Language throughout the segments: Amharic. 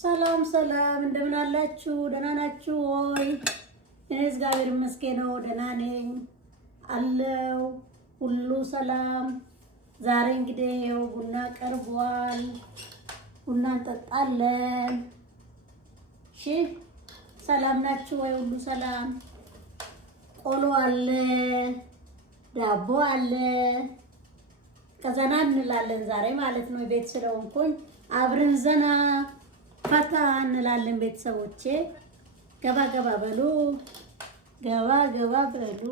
ሰላም ሰላም፣ እንደምን አላችሁ? ደህና ናችሁ ወይ? እኔ እግዚአብሔር ይመስገን ደህና ነኝ አለው። ሁሉ ሰላም። ዛሬ እንግዲህ ይኸው ቡና ቀርቧል። ቡና እንጠጣለን። እሺ፣ ሰላም ናችሁ ወይ? ሁሉ ሰላም። ቆሎ አለ፣ ዳቦ አለ። ከዘና እንላለን ዛሬ ማለት ነው። ቤት ስለሆንኩኝ አብረን ዘና ፈታ እንላለን። ቤተሰቦቼ ገባ ገባ በሉ፣ ገባ ገባ በሉ።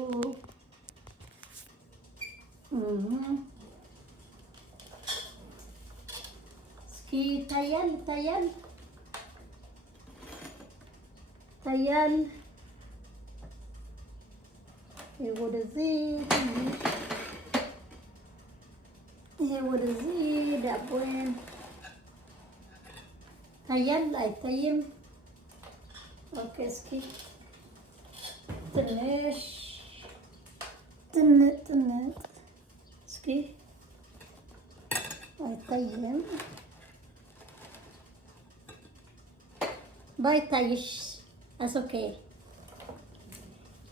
እስኪ ይታያል ይታያል ይታያል። ይሄ ወደዚህ ዳቦዬን ታያል አይታይም? ኦኬ። እስኪ ትንሽ ትንጥ እስኪ አይታይም? ባይታይሽ አሶኬ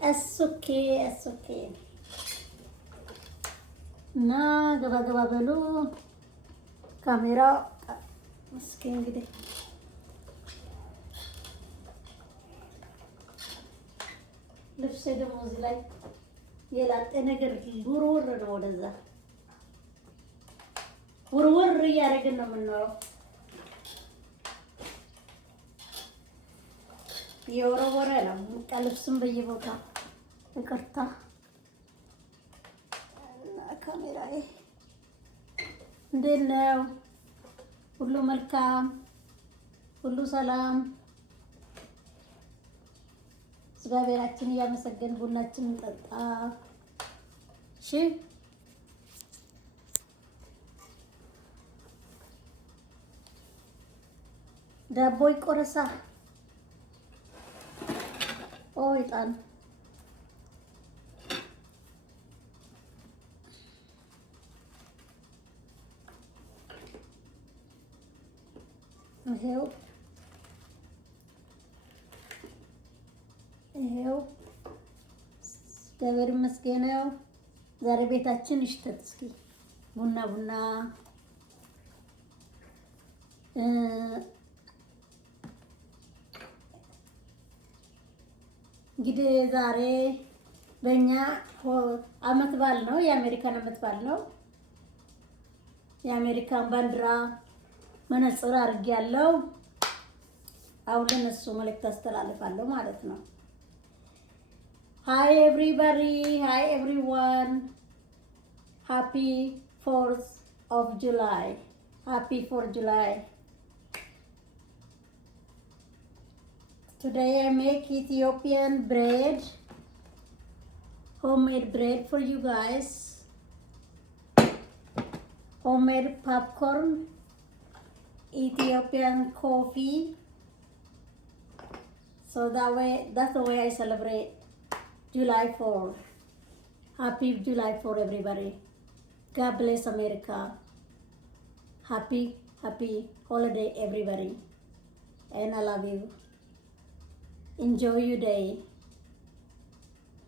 አሶኬ አሶኬ። እና ገባ ገባ በሉ። ካሜራ እስኪ እንግዲህ ልብሴ ደግሞ እዚህ ላይ የላጤ ነገር ውርውር ነው። ወደዛ ውርውር እያደረግን ነው የምንኖረው። የወረወረ ነው በቃ ልብስም በየቦታ። ይቅርታ እና ካሜራዬ። እንዴት ነው? ሁሉ መልካም፣ ሁሉ ሰላም። እግዚአብሔራችን እያመሰገን ቡናችንን እንጠጣ። እሺ፣ ዳቦ ይቆረሳ። ይጣን ይሄው እግዚአብሔር ይመስገን። ዛሬ ቤታችን ይሽተት። እስኪ ቡና ቡና። እንግዲህ ዛሬ በእኛ አመት በዓል ነው። የአሜሪካን አመት በዓል ነው። የአሜሪካን ባንዲራ መነጽር አድርጌያለሁ። አሁን ለነሱ መልእክት አስተላልፋለሁ ማለት ነው። Hi everybody, hi everyone. Happy 4th of July. Happy 4th July. Today I make Ethiopian bread. Homemade bread for you guys. Homemade popcorn. Ethiopian coffee. So that's the way I celebrate July 4th. Happy July 4th, everybody. God bless America. Happy holiday, everybody. And I love you. Enjoy your day.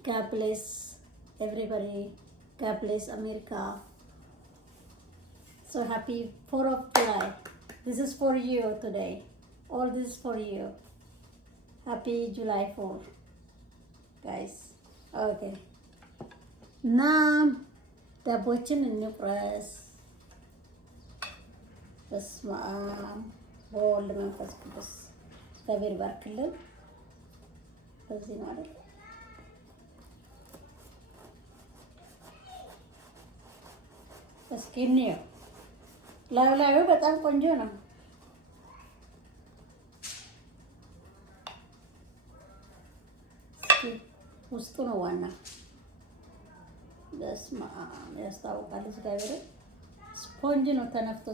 God bless everybody. God bless America. So happy 4th of July. This is for you today. All this is for you. Happy July 4th, guys. Okay. Now, ዳቦችን እንቁረስ። በስመ አብ ወወልድ መንፈስ ቅዱስ። እግዚአብሔር ይባርክልን። በዚህ ማለት እስኪ እንየው። ላዩ በጣም ቆንጆ ነው። ውስጡ ነው ዋና። በስመ አብ ያስታውቃል። እግዚአብሔር ስፖንጅ ነው። ተነፍቶ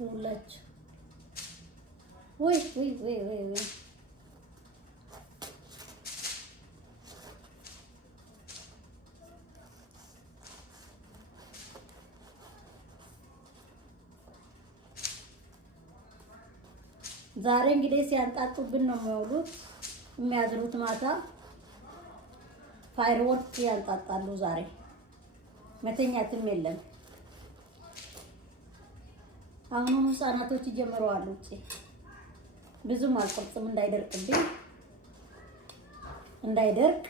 ሁላችሁ ወይ ዛሬ እንግዲህ ሲያንጣጡብን ነው የሚውሉት የሚያድሩት። ማታ ፋይርወርክ ያንጣጣሉ። ዛሬ መተኛትም የለም። አሁኑም ህፃናቶች ይጀምረዋል። ውጪ ብዙም አልቆርጥም እንዳይደርቅብኝ፣ እንዳይደርቅ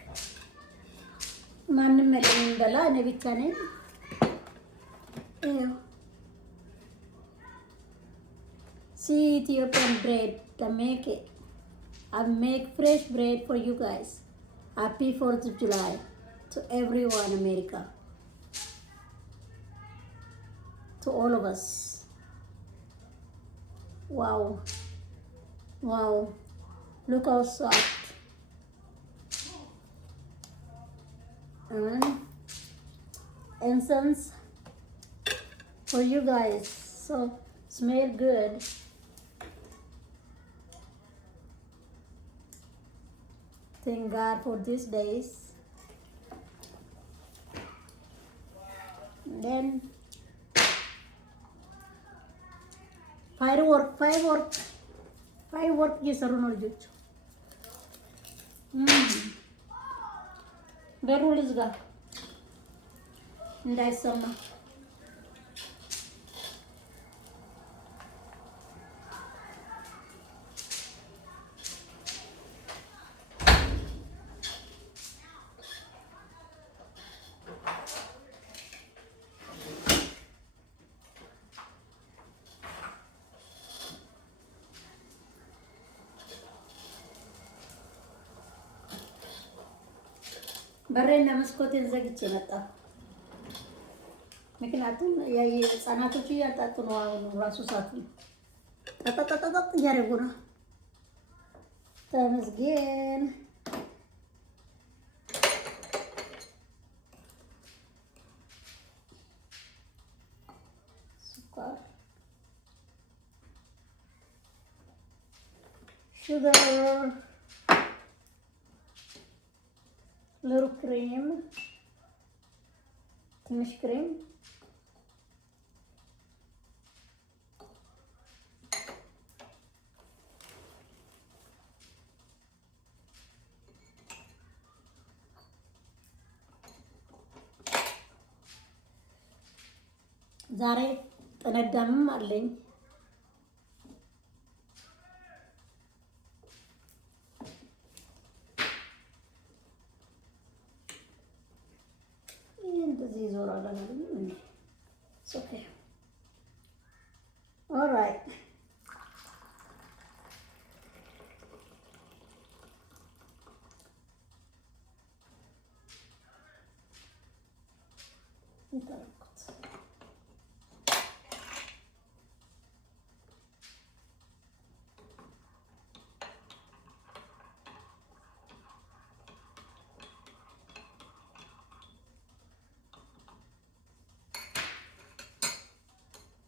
ማንም የለም በላ እኔ ብቻ ነኝ። See Ethiopian bread. I make fresh bread for you guys. Happy 4th of July to everyone, America. To all of us. Wow. Wow. Look how soft. And incense for you guys. So smell good. Thank God for these days. And then firework እየሰሩ ነው ልጆቹ። በሩ ልዝጋ እንዳይሰማ። በሬና መስኮቴን ዘግቼ መጣሁ። ምክንያቱም ህፃናቶቹ እያጣጡ ነው። አሁን ራሱ ሰዓቱ ጠጠጠጠጥ እያደረጉ ነው። ተመስገን። ስኳር፣ ሹገር፣ little cream, ትንሽ ክሬም፣ ዛሬ ጠነዳምም አለኝ። እንደዚህ ይዞራል አይደል? ኦኬ ኦልራይት።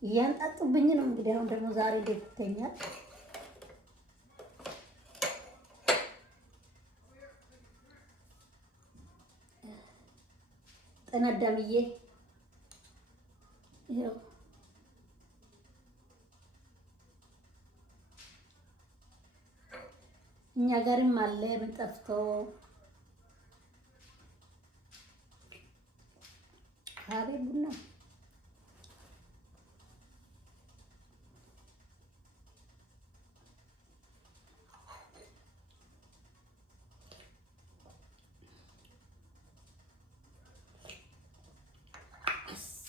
እያንጣጡብኝ ነው እንግዲህ። አሁን ደግሞ ዛሬ እንዴት ይተኛል? ጠነዳምዬ ይኸው እኛ ጋርም አለ። ምን ጠፍቶ አቤት ቡና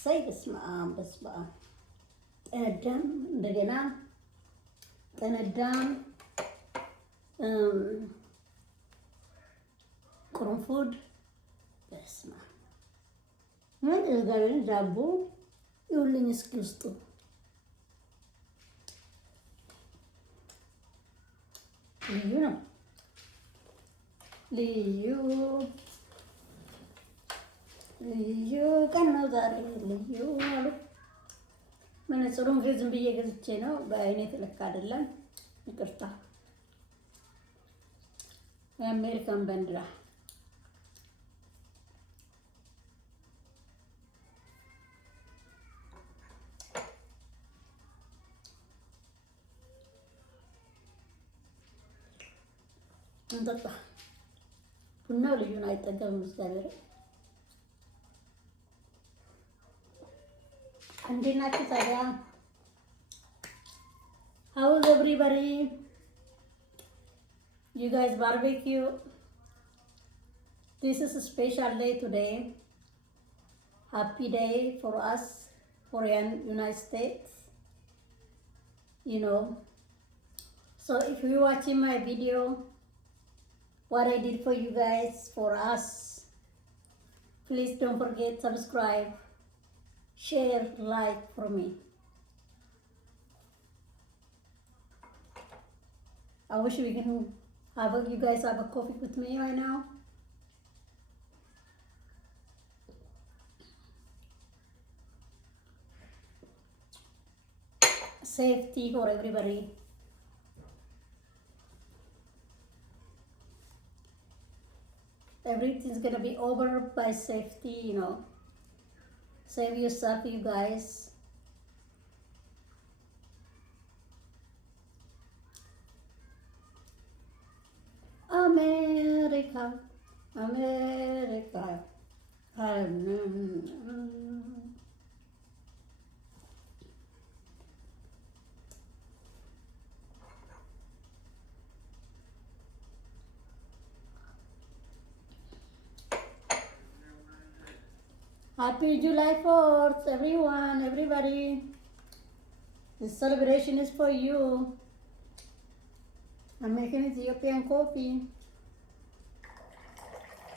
ሳይ በስመ አብ በስመ አብ። ጠነዳም እንደገና ጠነዳም ቅርንፉድ በስመ አብ። ምን እዝጋቢን ዳቦ ይኸውልኝ እስኪ ውስጡ ልዩ ነው። ልዩ ቀን ነው ዛሬ። ልዩ ማለት መነጽሩን ግን ዝም ብዬ ገዝቼ ነው፣ በአይኔ ትልክ አይደለም። ይቅርታ። የአሜሪካን ባንዲራ እንጠጣ። ቡናው ልዩን አይጠገብም። እግዚአብሔር እንዴት ናችሁ ታዲያ? How's everybody? You guys barbecue? This is a special day today. Happy day for us, for United States. You know. So if you're watching my video, what I did for you guys, for us, please don't forget subscribe, share, like for me. I wish we can you guys have a coffee with me right now. Safety for everybody. Everything's gonna be over by safety, you know. Save yourself, you guys. America, America. Happy July 4th, everyone, everybody. This celebration is for you. I'm making Ethiopian coffee.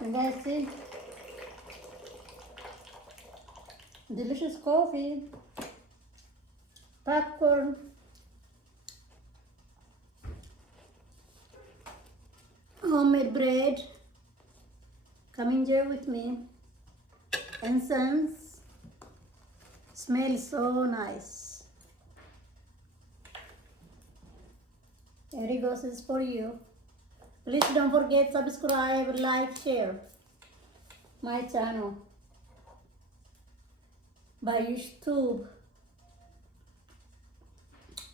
You guys see? Delicious coffee. Popcorn. Homemade bread. Come enjoy with me. Incense. Smells so nice. Here it goes, is for you. Please don't forget subscribe, like, share my channel by YouTube.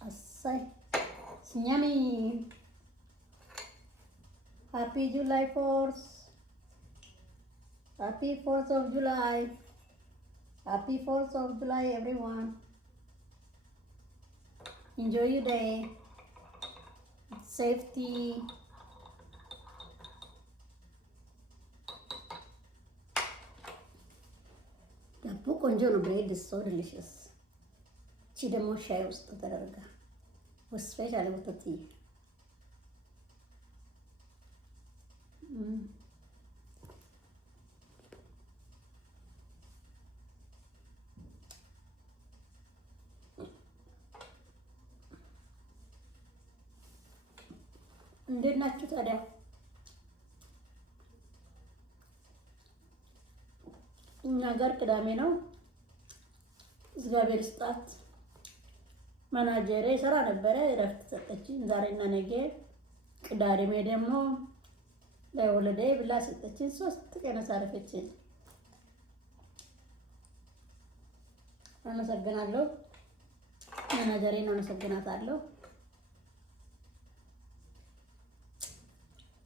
Asai, it's yummy. Happy July 4th. Happy 4th of July. Happy 4th of July, everyone. Enjoy your day. Safety. ዳቦ ቆንጆ ነው። ብሬድ is so delicious. እቺ ደግሞ ሻይ ውስጥ ተደረጋ ስፔሻል ወተት እንዴት ናችሁ ታዲያ? እኛ ጋር ቅዳሜ ነው። እግዚአብሔር ይስጣት። ማናጀሬ ስራ ነበረ፣ እረፍት ሰጠችኝ ዛሬና ነገ። ቅዳሜ ደግሞ ለወለዴ ብላ ሰጠችኝ። 3 ቀን አሳረፈችኝ። አመሰግናለሁ። ማናጀሬን አመሰግናታለሁ።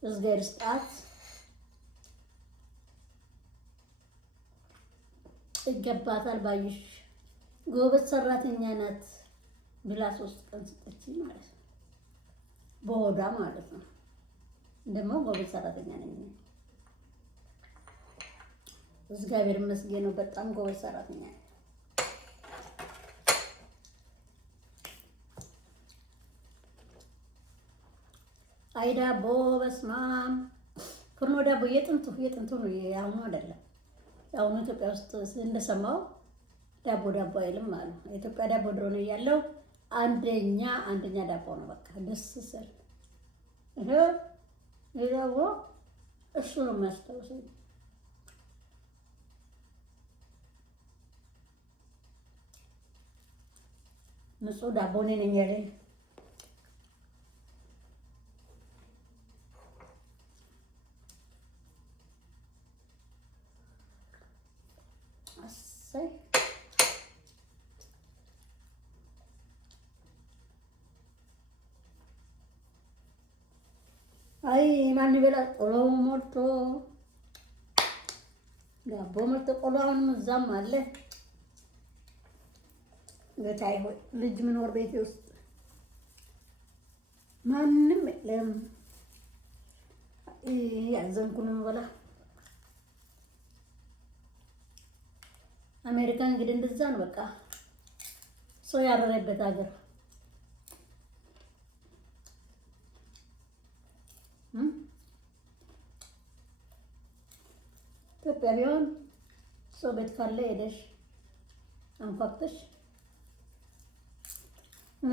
እግዚአብሔር ይስጣት። ይገባታል። ባዩሽ ጎበዝ ሰራተኛ ናት ብላ 3 ቀን ሰጠችኝ ማለት ነው። በሆዷ ማለት ነው። ደግሞ ጎበዝ ሰራተኛ ነኝ። እግዚአብሔር ይመስገን ነው። በጣም ጎበዝ ሰራተኛ ነኝ። አይ ዳቦ በስመ አብ። ፍርኖ ዳቦ የጥንቱ ነው፣ የአሁኑ አይደለም። አሁን ኢትዮጵያ ውስጥ እንደሰማው ዳቦ አይልም አሉ። ኢትዮጵያ ዳቦ ድሮ ነው ያለው አንደኛ ዳቦ ነው። በቃ ደስ ስል ዳቦ እሱ ነው የሚያስታውሰኝ። ንጹህ ዳቦ ነኝ ያለኝ። አይ ማን ይበላል? ቆሎ ሞልቶ ዳቦ ሞልቶ ቆሎ አሁንም እዛም አለ። ጌታዬ ሆይ ልጅ ምኖር ቤቴ ውስጥ ማንም የለም። ያዘንኩ ነው የምበላ። አሜሪካ እንግዲህ እንደዛ ነው በቃ ሰው ያረረበት ሀገር። ኢትዮጵያ ቢሆን ሰው ቤት ካለ ሄደሽ አንኳኩተሽ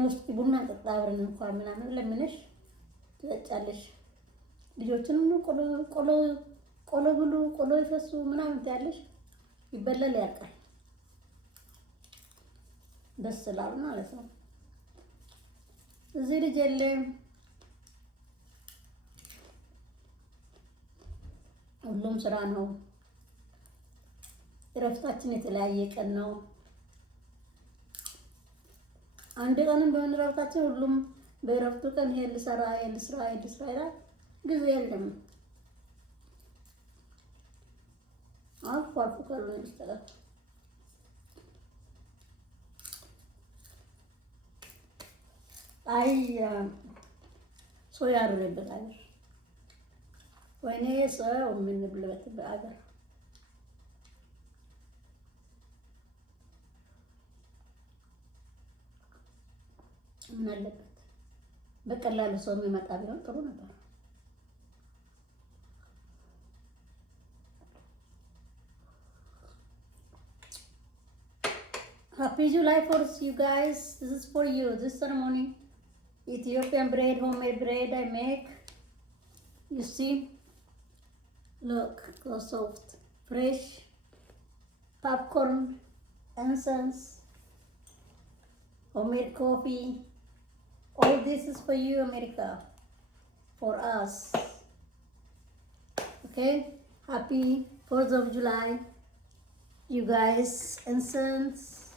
ውስጥ ቡና ጠጣ አብረን እንኳን ምናምን ለምነሽ ትጠጫለሽ። ልጆችንም ቆሎ ብሉ፣ ቆሎ ይፈሱ ምናምን ትያለሽ። ይበላል ያልቃል። ደስ ስላሉ ማለት ነው። እዚህ ልጅ የለም። ሁሉም ስራ ነው። እረፍታችን የተለያየ ቀን ነው። አንድ ቀንም ቢሆን እረፍታችን ሁሉም በእረፍቱ ቀን ይሄን ልስራ ይላል። ጊዜ የለም። አልፎ አልፎ ካልሆነ በስተቀር አይ ሰው ያረረበት ሀገር ወይኔ ሰው የምንብልበት ሀገር ምን አለበት በቀላሉ ሰው የሚመጣ ቢሆን ጥሩ ነበር። Happy July 4th, you guys. This is for you. This ceremony, Ethiopian bread, homemade bread I make. You see? Look, so soft, fresh, popcorn, incense, homemade coffee. All this is for you, America, for us. Okay? Happy 4th of July, you guys. Incense.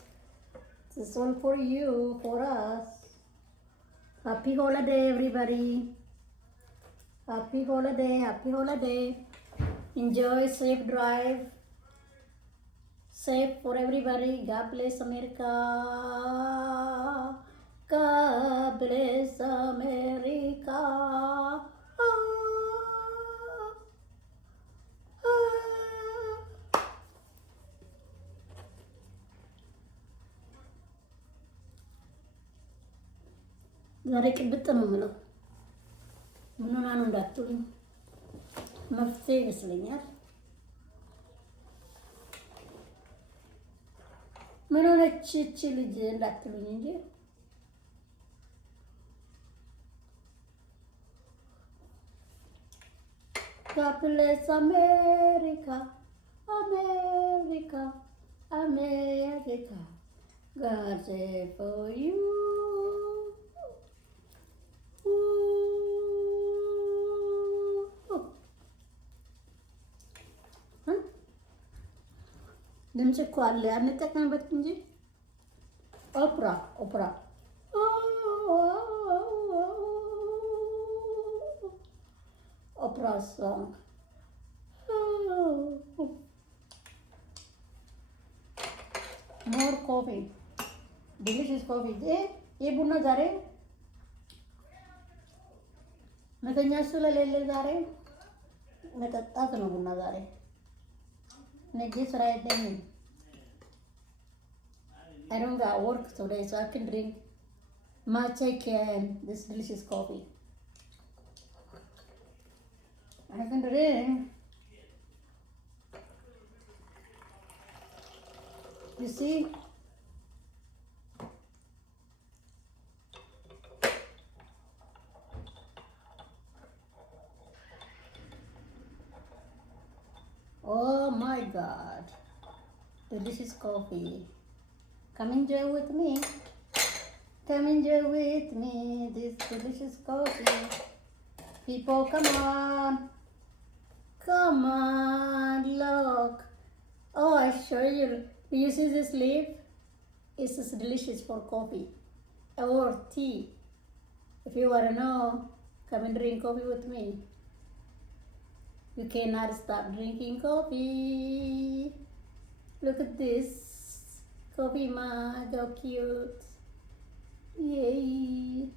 This is all for you, for us. Happy holiday, everybody. Happy holiday, happy holiday. Enjoy, safe drive. Safe for everybody. God bless America. God bless America. ዛሬ ቅብጥ ነው የምለው። ምን ሆና ነው እንዳትሉኝ፣ መፍትሄ ይመስለኛል። ምን ሆነች እቺ ልጅ እንዳትሉኝ እንጂ God bless America, America, America. God save for you. ድምጽ እኮ አለ አንጠቀምበት እንጂ ኦፕራ song. More coffee. Delicious coffee. ये बुना जा रहे መተኛ ስለሌለ ዛሬ መጠጣት ነው ቡና ዛሬ ነገ ስራ የለኝም። I don't got work today, so I can drink matcha and this delicious coffee. I can drink. You see? Oh my God, delicious coffee. Come enjoy with me. Come enjoy with me this delicious coffee. People, come on. Come on, look. Oh, I show you. Do you see this leaf? It's just delicious for coffee or tea. If you want to know, Come and drink coffee with me. You cannot stop drinking coffee. Look at this coffee mug, how cute. Yay.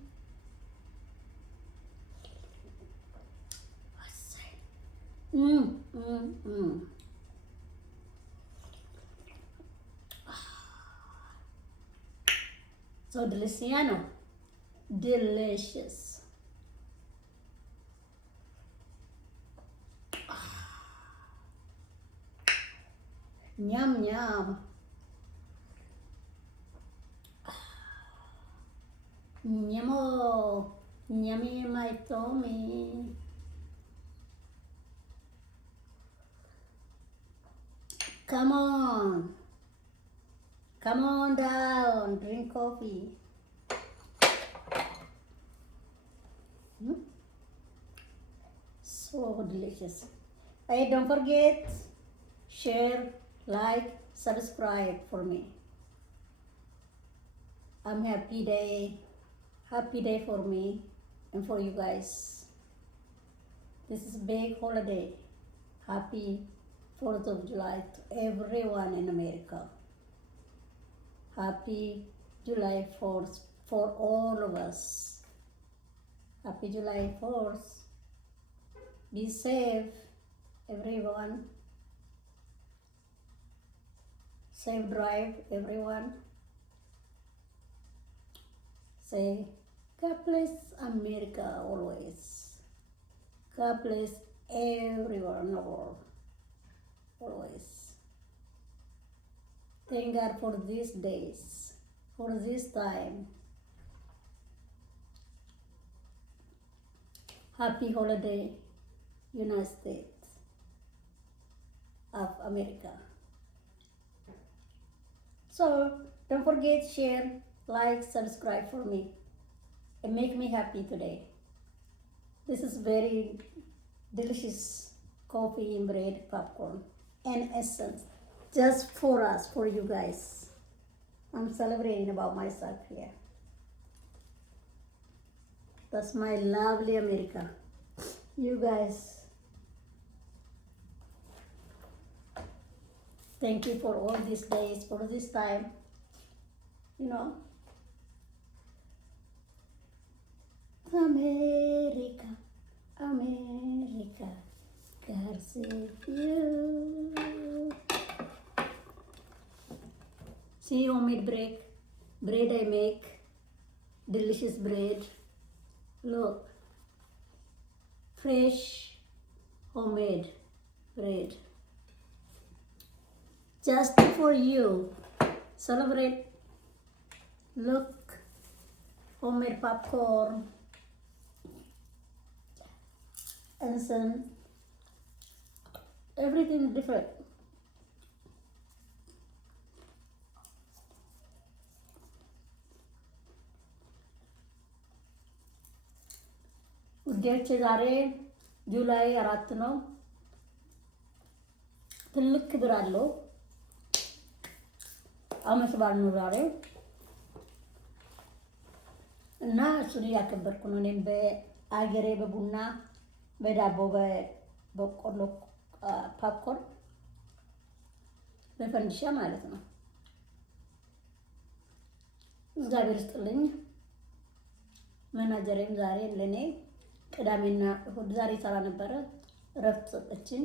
What's that? So deliciano. Delicious. Yum, yum. Yummo. Yummy in my tummy. Come on. Come on down. Drink coffee. So delicious. Hey, don't forget, share, like, subscribe for me. I'm happy day for me and for you guys. This is a big holiday. Happy 4th of July to everyone in America. Happy July 4th for all of us. Happy July 4th. Be safe, everyone. Safe drive, everyone. Say, God bless America always. God bless everyone in the world, always. Thank God for these days, for this time. Happy holiday, United States of America. So don't forget, share, like, subscribe for me. It make me happy today. This is very delicious coffee and bread, popcorn, and essence. Just for us, for you guys. I'm celebrating about myself here. That's my lovely America. You guys. Thank you for all these days, for this time. You know. America, America, God save you. See homemade bread I make, delicious bread. Look, fresh homemade bread. Just for you. Celebrate. Look, homemade popcorn. And some, everything different. ውዴዎቼ ዛሬ ጁላይ 4 ነው። ትልቅ ክብር አለው። ዓመት በዓል ነው ዛሬ እና እሱን እያከበርኩ ነው። እኔም በአገሬ በቡና በዳቦ በቆሎ ፓፕኮርን በፈንዲሻ ማለት ነው። እግዚአብሔር ይስጥልኝ። መናጀሬም ዛሬ ለኔ ቅዳሜና እሁድ ዛሬ ሰራ ነበረ፣ እረፍት ሰጠችኝ።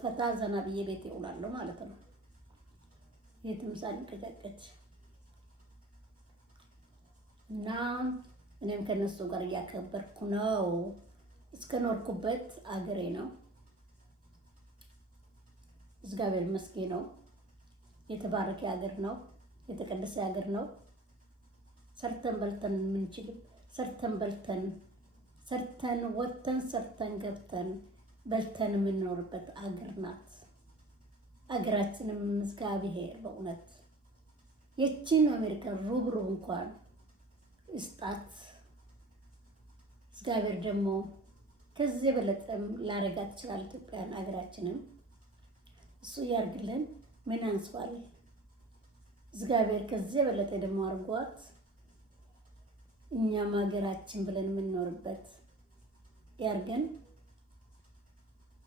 ፈታ ዘና ብዬ ቤት እውላለሁ ማለት ነው። የትም ሳልንቀሳቀስ እና እኔም ከነሱ ጋር እያከበርኩ ነው። እስከ ኖርኩበት አገሬ ነው። እግዚአብሔር ይመስገን ነው። የተባረከ ሀገር ነው። የተቀደሰ ሀገር ነው። ሰርተን በልተን የምንችል ሰርተን በልተን ሰርተን ወጥተን ሰርተን ገብተን በልተን የምንኖርበት አገር ናት። አገራችንም እግዚአብሔር በእውነት የቺን አሜሪካን ሩብ እንኳን ይስጣት። እግዚአብሔር ደግሞ ከዚህ በለጠም ላረጋት ይችላል። ኢትዮጵያን አገራችንም እሱ ያርግልን። ምን አንስዋል? እግዚአብሔር ከዚህ በለጠ ደግሞ አርጓት እኛም ሀገራችን ብለን የምንኖርበት ያርገን።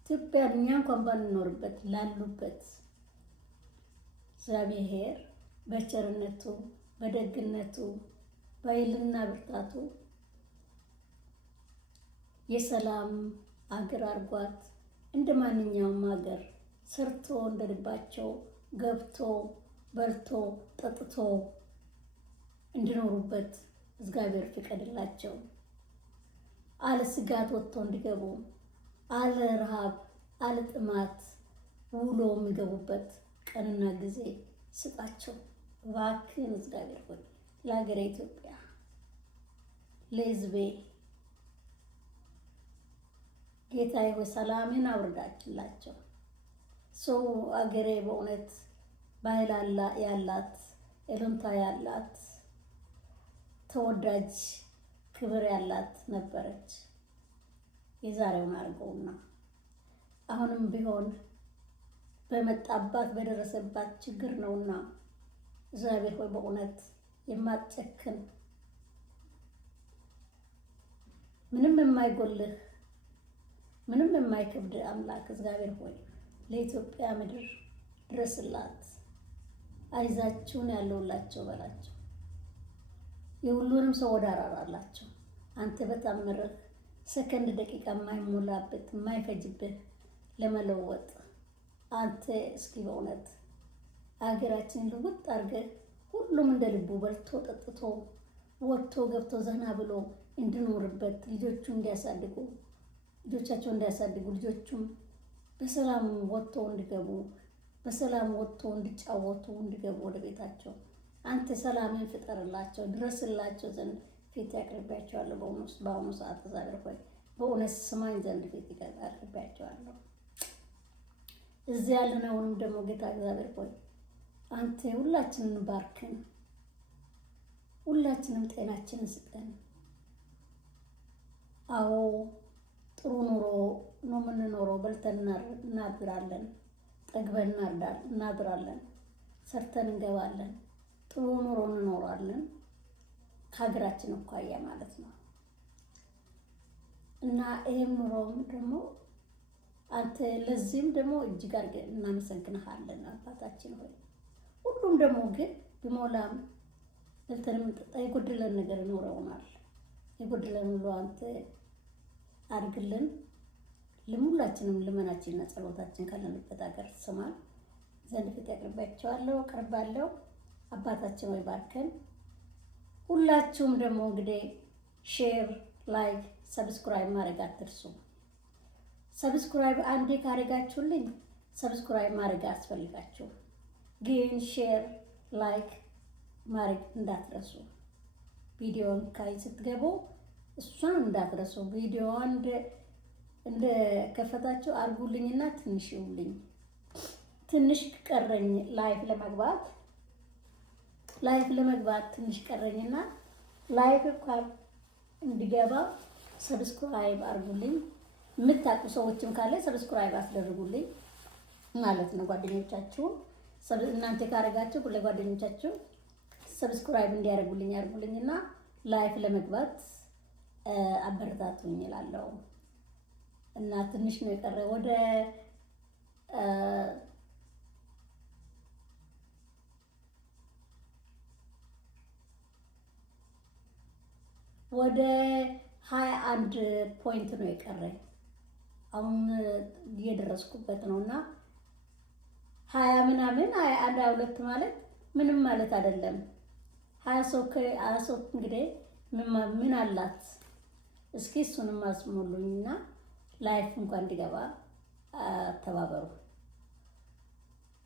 ኢትዮጵያ እኛ እንኳን ባንኖርበት ላሉበት እግዚአብሔር በቸርነቱ በደግነቱ በኃይልና ብርታቱ የሰላም አገር አርጓት እንደ ማንኛውም ሀገር ሰርቶ እንደልባቸው ገብቶ በልቶ ጠጥቶ እንዲኖሩበት እግዚአብሔር ፍቀድላቸው። አለ ስጋት ወጥቶ እንዲገቡ አለ ረሃብ አለ ጥማት ውሎ የሚገቡበት ቀንና ጊዜ ስጣቸው እባክህን እግዚአብሔር ሆይ። ለሀገሬ ኢትዮጵያ ለሕዝቤ ጌታዬ ሆይ ሰላምን አውርዳችላቸው። ሰው አገሬ በእውነት ባህል ያላት እልምታ ያላት ተወዳጅ ክብር ያላት ነበረች። የዛሬውን አድርገውና አሁንም ቢሆን በመጣባት በደረሰባት ችግር ነውና እግዚአብሔር ሆይ በእውነት የማትጨክን ምንም የማይጎልህ ምንም የማይከብድ አምላክ እግዚአብሔር ሆይ ለኢትዮጵያ ምድር ድረስላት። አይዛችሁን ያለውላቸው በላቸው። የሁሉንም ሰው ወደ አራራላቸው። አንተ በታምርህ ሰከንድ ደቂቃ የማይሞላበት የማይፈጅብህ ለመለወጥ አንተ እስኪ በእውነት ሀገራችንን ልውጥ አድርገህ ሁሉም እንደ ልቡ በልቶ ጠጥቶ ወጥቶ ገብቶ ዘና ብሎ እንዲኖርበት ልጆቹ እንዲያሳድጉ ልጆቻቸው እንዲያሳድጉ ልጆቹም በሰላም ወጥቶ እንዲገቡ በሰላም ወጥቶ እንዲጫወቱ እንዲገቡ ወደ ቤታቸው አንተ ሰላምን ፍጠርላቸው ድረስላቸው ዘንድ ፊት ያቅርቢያቸዋለሁ። በአሁኑ ሰዓት እግዚአብሔር ሆይ በእውነት ስማኝ ዘንድ ፊት ያቅርቢያቸዋለሁ። እዚያ ያለነውንም ደግሞ ጌታ እግዚአብሔር ሆይ አንተ ሁላችንን ባርክን፣ ሁላችንም ጤናችንን ስጠን። አዎ ጥሩ ኑሮ ነው የምንኖረው። በልተን እናድራለን፣ ጠግበን እናድራለን፣ ሰርተን እንገባለን፣ ጥሩ ኑሮ እንኖራለን ከሀገራችን አኳያ ማለት ነው። እና ይሄም ኑሮም ደግሞ አንተ ለዚህም ደግሞ እጅግ አድርገን እናመሰግንሃለን አባታችን ሆይ። ሁሉም ደግሞ ግን ቢሞላም በልተን የምንጠጣ የጎደለን ነገር ይኖረውናል። የጎደለን ሁሉ አንተ አድርግልን። ሁላችንም ልመናችንና ጸሎታችን ካለንበት ሀገር ስማን ዘንድ ፊት ያቅርባቸዋለሁ ቀርባለሁ። አባታችን ወይ ባርከን። ሁላችሁም ደግሞ እንግዲህ ሼር፣ ላይክ፣ ሰብስክራይብ ማድረግ አትርሱ። ሰብስክራይብ አንዴ ካደረጋችሁልኝ ሰብስክራይብ ማድረግ አያስፈልጋችሁ፣ ግን ሼር ላይክ ማድረግ እንዳትረሱ። ቪዲዮን ካይ ስትገቡ እሷን እንዳትረሱ። ቪዲዮዋን እንደ ከፈታችሁ አርጉልኝና ትንሽ ይውልኝ። ትንሽ ቀረኝ ላይፍ ለመግባት ትንሽ ቀረኝና ላይፍ እንኳን እንዲገባ ሰብስክራይብ አርጉልኝ። የምታውቁ ሰዎችም ካለ ሰብስክራይብ አስደርጉልኝ ማለት ነው። ጓደኞቻችሁ እናንተ ካረጋችሁ ለጓደኞቻችሁ ሰብስክራይብ እንዲያደርጉልኝ ያርጉልኝና ላይፍ ለመግባት አበረታቱኝ እላለሁ። እና ትንሽ ነው የቀረ ወደ 21 ፖይንት ነው የቀረኝ። አሁን እየደረስኩበት ነውና 20 ምናምን 21 22 ማለት ምንም ማለት አይደለም። 20 ሰው እንግዲህ ምን አላት? እስኪ እሱንም አስሞሉኝና ላይፍ እንኳን እንዲገባ ተባበሩ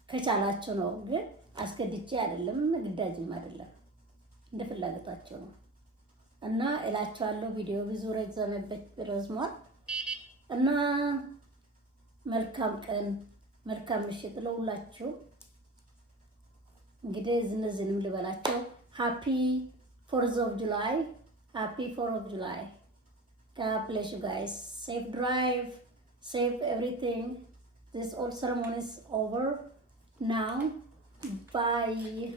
ከቻላችሁ ነው። ግን አስገድጄ አይደለም፣ ግዳጅም አይደለም፣ እንደ ፍላጎታቸው ነው። እና እላችኋለሁ ቪዲዮ ብዙ ረዝሟል እና መልካም ቀን መልካም ምሽት ለሁላችሁ። እንግዲህ እነዚህንም ልበላቸው ሃፒ 4th of July, happy 4th of July. God bless you guys. Safe drive, safe everything. This all ceremony is over now. Bye.